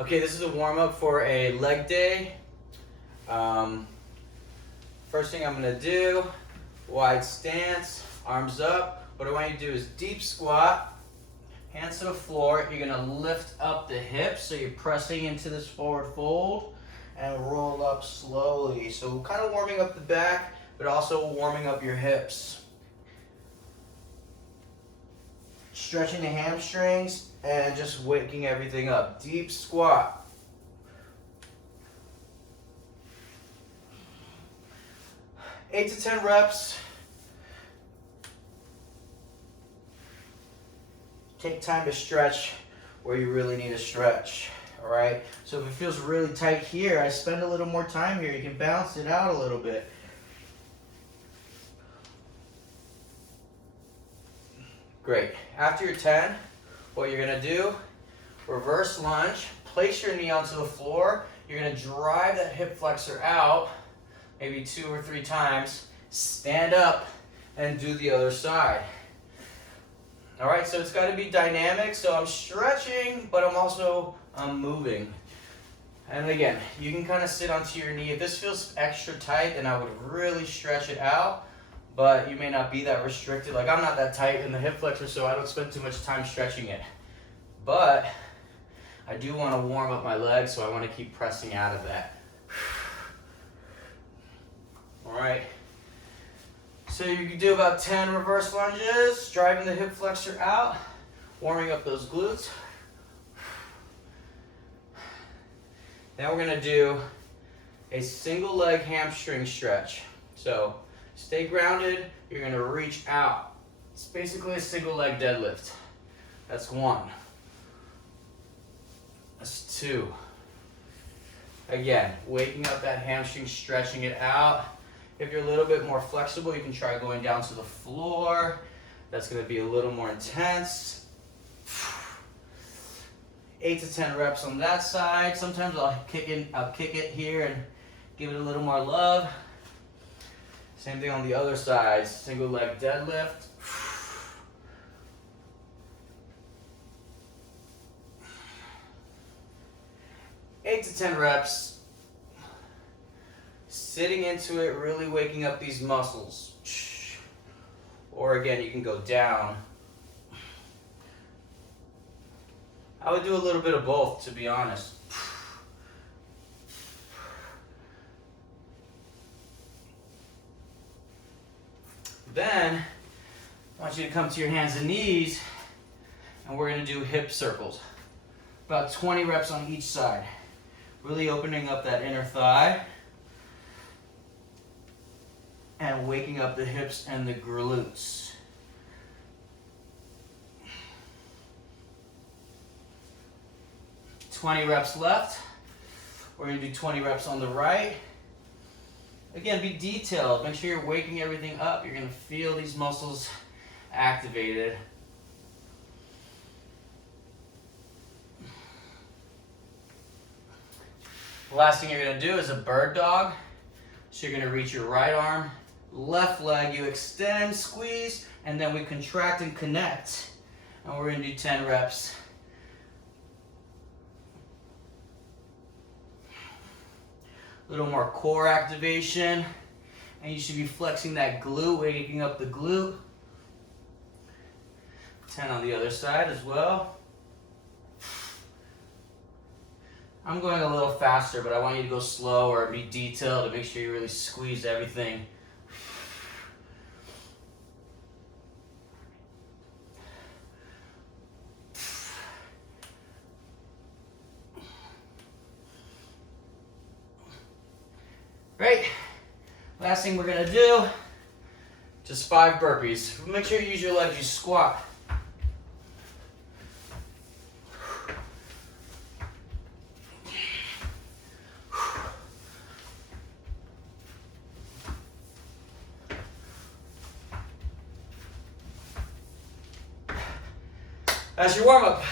Okay, this is a warm-up for a leg day. First thing I'm gonna do, wide stance, arms up. What I want you to do is deep squat, hands to the floor. You're gonna lift up the hips, so you're pressing into this forward fold and roll up slowly. So kind of warming up the back, but also warming up your hips. Stretching the hamstrings and just waking everything up. Deep squat. Eight to 10 reps. Take time to stretch where you really need to stretch. All right. So if it feels really tight here, I spend a little more time here. You can balance it out a little bit. Great. After your 10, what you're going to do, reverse lunge, place your knee onto the floor. You're going to drive that hip flexor out, maybe 2 or 3 times. Stand up and do the other side. All right, so it's got to be dynamic. So I'm stretching, but I'm also moving. And again, you can kind of sit onto your knee. If this feels extra tight, then I would really stretch it out. But you may not be that restricted. Like I'm not that tight in the hip flexor, so I don't spend too much time stretching it. But I do want to warm up my legs, so I want to keep pressing out of that. All right. So you can do about 10 reverse lunges, driving the hip flexor out, warming up those glutes. Now we're going to do a single leg hamstring stretch. So stay grounded, you're going to reach out. It's basically a single leg deadlift. That's 1. That's 2. Again, waking up that hamstring, stretching it out. If you're a little bit more flexible, you can try going down to the floor. That's going to be a little more intense. 8 to 10 reps on that side. Sometimes I'll kick it here and give it a little more love. Same thing on the other side, single leg deadlift. Eight to 10 reps. Sitting into it, really waking up these muscles. Or again, you can go down. I would do a little bit of both, to be honest. Then, I want you to come to your hands and knees, and we're going to do hip circles. About 20 reps on each side. Really opening up that inner thigh, and waking up the hips and the glutes. "20 reps left. We're going to do 20 reps on the right. Again, be detailed. Make sure you're waking everything up. You're going to feel these muscles activated. The last thing you're going to do is a bird dog. So you're going to reach your right arm, left leg, you extend, squeeze, and then we contract and connect. And we're going to do 10 reps. A little more core activation, and you should be flexing that glute, waking up the glute. 10 on the other side as well. I'm going a little faster, but I want you to go slower and be detailed to make sure you really squeeze everything. Great. Last thing we're going to do, just 5 burpees. Make sure you use your legs, you squat. That's your warm-up.